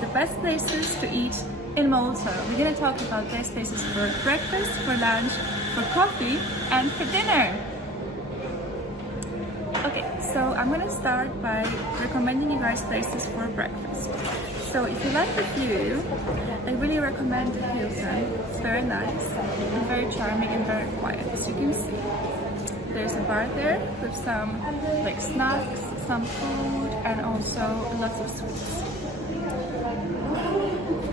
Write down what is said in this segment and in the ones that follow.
the best places to eat in Malta. We're gonna talk about best places for breakfast, for lunch, for coffee, and for dinner. Okay, so I'm gonna start by recommending you guys places for breakfast. So if you like the view, I really recommend the Hilton. It's very nice, and very charming, and very quiet, as you can see. There's a bar there with some like snacks, some food, and also lots of sweets.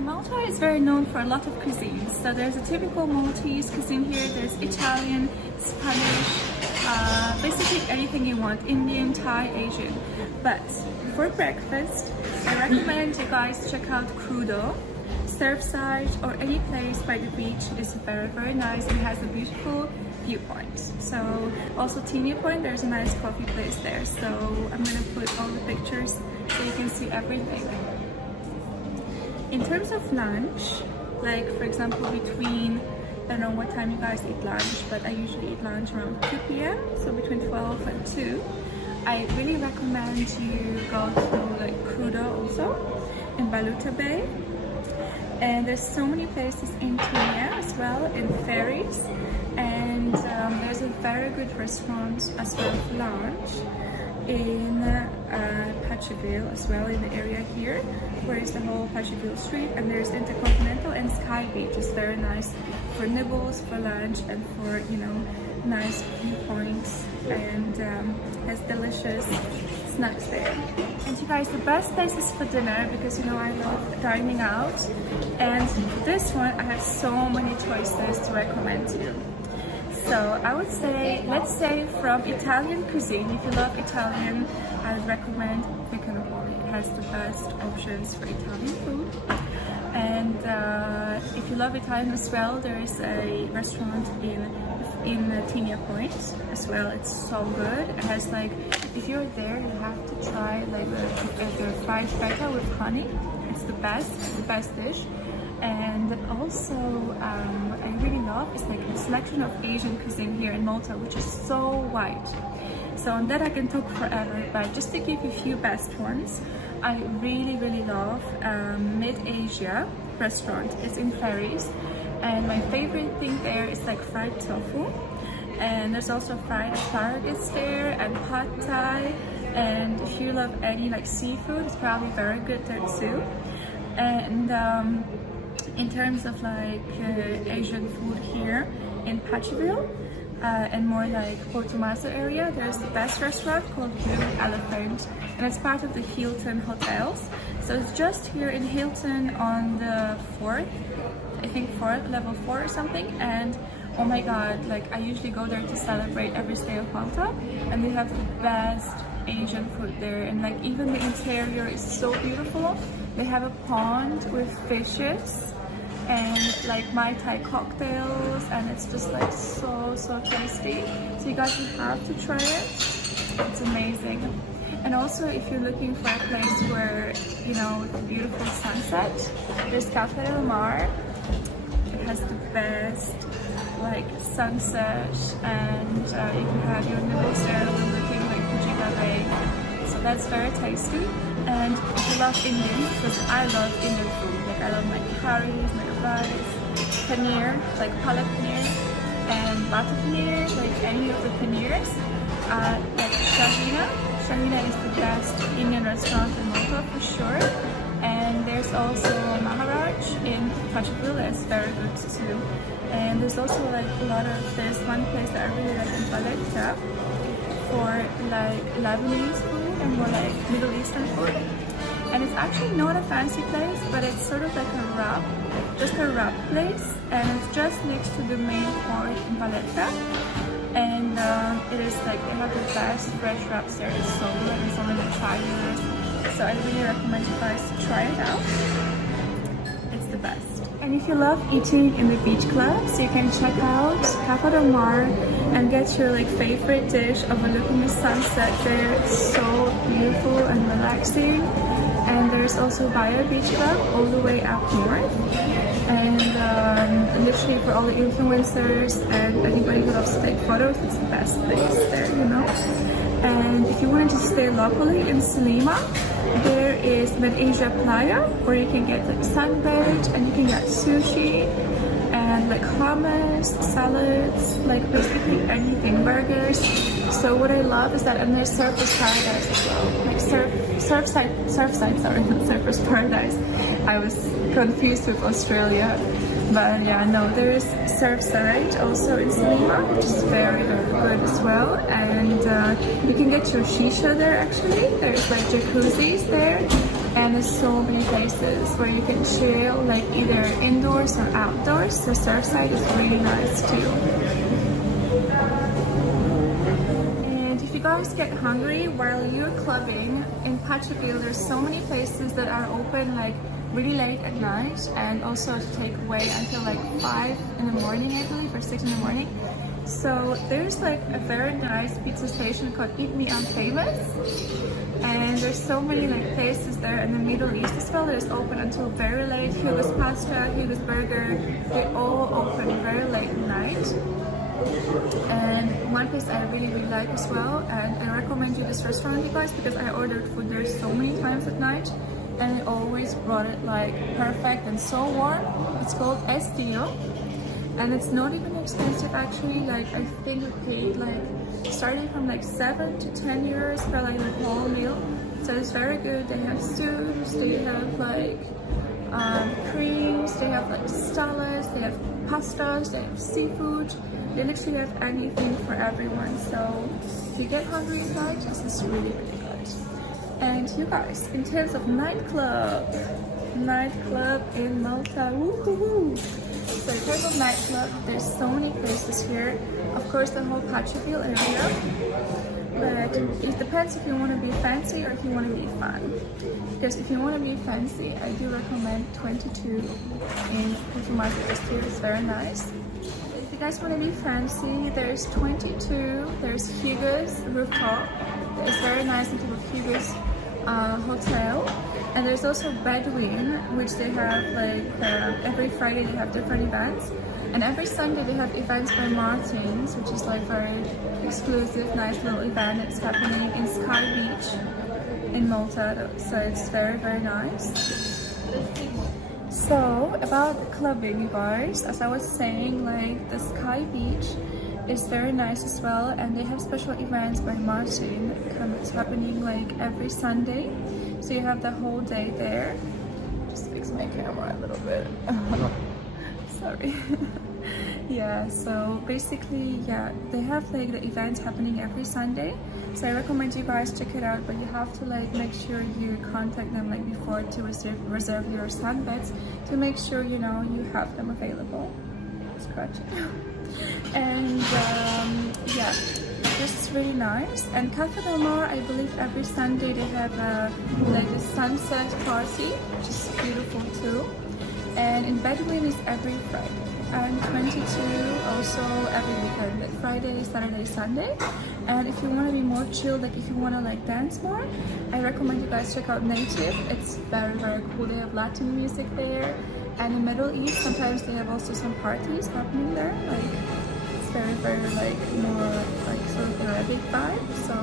Malta is very known for a lot of cuisines. So there's a typical Maltese cuisine here. There's Italian, Spanish, basically anything you want, Indian, Thai, Asian. But for breakfast, I recommend you guys check out Crudo. Surfside or any place by the beach is very nice and has a beautiful viewpoint. So also Teeny Point, there's a nice coffee place there. So I'm gonna put all the pictures so you can see everything. In terms of lunch, like for example between, I don't know what time you guys eat lunch, but I usually eat lunch around 2 p.m. So between 12 and 2. I really recommend you go to like Crudo also in Baluta Bay. And there's so many places in Kenya as well, in ferries. And there's a very good restaurant as well for lunch in Pacheville as well, in the area here, where is the whole Pacheville street. And there's Intercontinental and Sky Beach. It's very nice for nibbles, for lunch, and for, you know, nice viewpoints, and has delicious snacks there. And you guys, the best places for dinner, because you know I love dining out, and for this one I have so many choices to recommend to you. So I would say, let's say from Italian cuisine, if you love Italian, I would recommend Viccanapoli. It has the best options for Italian food. And if you love Italian as well, there is a restaurant in Teeny Point as well. It's so good. It has like, if you're there, you have to try like the fried feta with honey. It's the best dish. And also, I really love is like a selection of Asian cuisine here in Malta, which is so wide. So on that I can talk forever, but just to give you a few best ones, I really love Mid-Asia restaurant. It's in Ferries, and my favorite thing there is like fried tofu, and there's also fried asparagus there and pad thai. And if you love any like seafood, it's probably very good there too. And in terms of like Asian food here in Pacheville and more like Portomaso area, there's the best restaurant called Blue Elephant, and it's part of the Hilton hotels. So it's just here in Hilton on the 4th, I think 4th, level 4 or something. And oh my god, like I usually go there to celebrate every stay of Malta, and they have the best Asian food there, and like even the interior is so beautiful. They have a pond with fishes and like Mai Tai cocktails, and it's just like so tasty. So you guys will have to try it. It's amazing. And also if you're looking for a place where, you know, with a beautiful sunset, there's Cafe Del Mar. It has the best like sunset, and you can have your nibbles there overlooking like Kujiga Lake. So that's very tasty. And if you love Indian, because I love Indian food, like I love my curries, my rice, paneer, like palak paneer, and butter paneer, like any of the paneers, like Shahina is the best Indian restaurant in Malta for sure. And there's also Maharaj in Pacheville that's very good too. And there's also like a lot of, there's one place that I really like in Valletta for like Lebanese food and more like Middle Eastern food. And it's actually not a fancy place, but it's sort of like a wrap, just a wrap place, and it's just next to the main port in Valletta. And it is like, they have the best fresh wraps there. It's so good, and it's only like €5. So I really recommend you guys to try it out. It's the best. And if you love eating in the beach clubs, you can check out Cafe Del Mar and get your like favorite dish overlooking the sunset there. It's so beautiful and relaxing. And there's also Bayer Beach Club all the way up north. And literally for all the influencers and anybody who loves to take photos, it's the best place there, you know. And if you wanted to stay locally in Salima, there is Asia Playa, where you can get like sunbed and you can get sushi and like hummus, salads, like basically anything, burgers. So what I love is that, and there's Surfers Paradise as well, like Surfside, sorry, not Surfers Paradise. I was confused with Australia, but yeah, no, there is Surfside also in Lima, which is very, very good as well. And you can get your shisha there actually. There's like jacuzzis there. And there's so many places where you can chill, like either indoors or outdoors. So Surfside is really nice too. And if you guys get hungry while you're clubbing in Pachaville, there's so many places that are open like really late at night, and also to take away until like 5 in the morning, I believe, or 6 in the morning. So there's like a very nice pizza station called Eat Me I'm Famous. And there's so many like places there in the Middle East as well that is open until very late. Hugo's Pasta, Hugo's Burger, they all open very late at night. And one place I really, really like as well, and I recommend you this restaurant, you guys, because I ordered food there so many times at night and it always brought it like perfect and so warm. It's called Estio. And it's not even expensive actually. Like I think we paid like starting from like 7 to 10 euros for like a whole meal. So it's very good. They have soups, they have like creams, they have like salads, they have pastas, they have seafood. They literally have anything for everyone. So if you get hungry at night, this is really, really good. And you guys, in terms of nightclub in Malta, woohoo! So in terms of nightclub, there's so many places here. Of course, the whole Pachaville area. But it depends if you want to be fancy or if you want to be fun. Because if you want to be fancy, I do recommend 22 in Puerto Market here. It's very nice. If you guys want to be fancy, there's 22. There's Hugo's Rooftop. It's very nice in terms of Hugo's hotel. And there's also Bedouin, which they have like every Friday they have different events, and every Sunday they have events by Martins, which is like very exclusive, nice little event that's happening in Sky Beach in Malta. So it's very, very nice. So about the clubbing, you guys, as I was saying, like the Sky Beach is very nice as well, and they have special events by Martin. It's happening like every Sunday. So you have the whole day there. Just fix my camera a little bit. Sorry. Yeah, so basically, yeah, they have like the events happening every Sunday. So I recommend you guys check it out, but you have to like make sure you contact them like before to reserve your sunbeds to make sure you know you have them available. Scratching. And yeah, this is really nice. And Cafe Del Mar, I believe every Sunday they have like a sunset party, which is beautiful too. And in Bedouin is every Friday. And 22 also every weekend, like Friday, Saturday, Sunday. And if you want to be more chill, like if you want to like dance more, I recommend you guys check out Native. It's very, very cool. They have Latin music there. And in Middle East, sometimes they have also some parties happening there. Like it's very, very like more like sort of Arabic vibe. So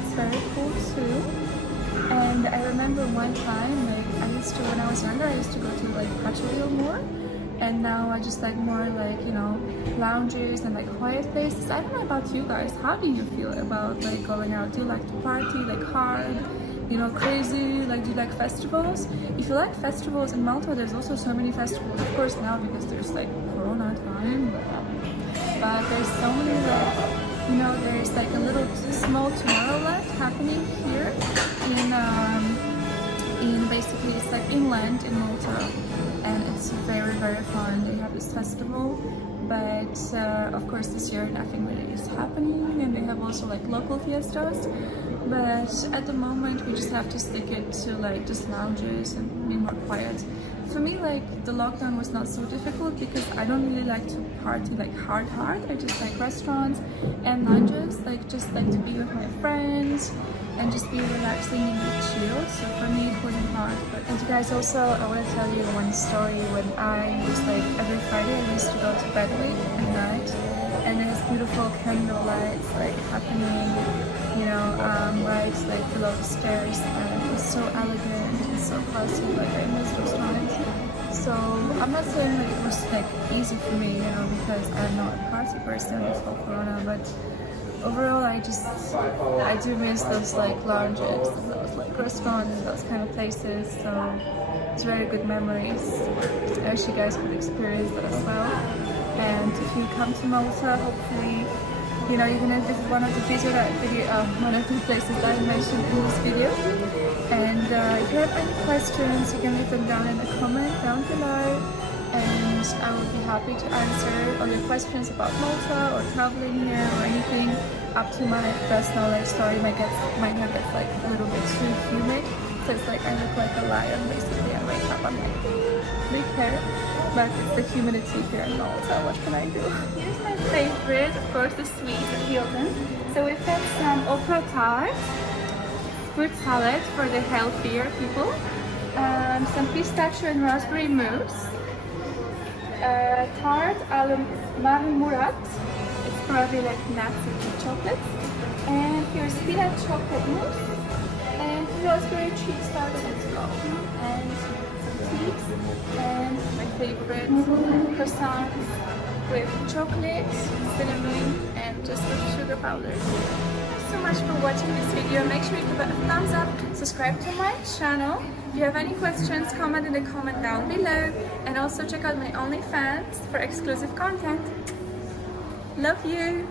it's very cool too. And I remember one time, like I used to, when I was younger, I used to go to like Pachaville more. And now I just like more like, you know, lounges and like quiet places. I don't know about you guys. How do you feel about like going out? Do you like to party like hard? You know, crazy? Like, do you like festivals? If you like festivals in Malta, there's also so many festivals. Of course now because there's like Corona time, but there's so many like, you know, there's like a little small Tomorrowland happening here in basically it's like inland in Malta, and it's very, very fun. They have this festival, but of course this year nothing really is happening, and they have also like local fiestas. But at the moment we just have to stick it to like just lounges and be more quiet. For me, like the lockdown was not so difficult because I don't really like to party like hard. I just like restaurants and lounges, like just like to be with my friends and just be relaxing and be chill. So for me it wasn't hard. And you guys, also I want to tell you one story. When I was like every Friday I used to go to Bedouin at night, and there's beautiful candle lights like happening right like below the stairs, and it was so elegant and so classy. Like I miss those times. So I'm not saying like it was like easy for me, because I'm not a party person this whole Corona, but overall I do miss those like lounges and those like restaurants and those kind of places. So it's very good memories. I wish you guys could experience that as well. And if you come to Malta, hopefully you're gonna visit one of the one of the places that I mentioned in this video. And if you have any questions, you can leave them down in the comment down below, and I will be happy to answer all your questions about Malta or traveling here or anything up to my personal life story. My hair gets like a little bit too humid, so it's like I look like a lion basically. I wake up, I'm like big hair, but it's the humidity here in Malta. What can I do? Here's my favorite, of course, the sweets at Hilton. So we've got some okra tart, fruit salad for the healthier people, some pistachio and raspberry mousse, tart al marmurat, it's probably like nuts and chocolate, and here's peanut chocolate mousse, and raspberry cheese starter as well, and some teas, and my favorite croissants with chocolate, cinnamon, and just with sugar powder. Thanks so much for watching this video. Make sure you give it a thumbs up, subscribe to my channel. If you have any questions, comment in the comment down below, and also check out my OnlyFans for exclusive content. Love you!